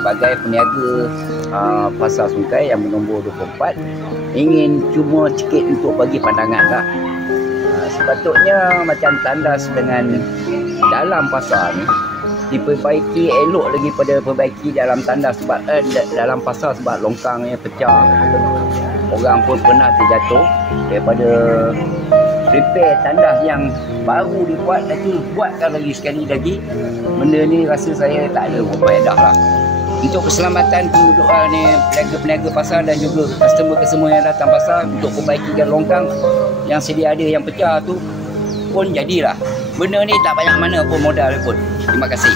sebagai peniaga Pasar Sungai yang bernombor 24 ingin cuma sikit untuk bagi pandangan lah. Sepatutnya macam tandas dengan dalam pasar ni diperbaiki elok lagi pada perbaiki dalam tandas sebab dalam pasar sebab longkangnya pecah. Orang pun pernah terjatuh daripada repair tandas yang baru dibuat, lagi buatkan lagi sekali lagi. Benda ni rasa saya tak ada faedah lah. Untuk keselamatan penduduk ni, peniaga-peniaga pasar dan juga customer semua yang datang pasar untuk perbaikikan longkang yang sedia ada yang pecah tu pun jadilah. Benda ni tak banyak mana pun modal pun. Terima kasih.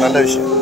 நல்ல விஷயம்.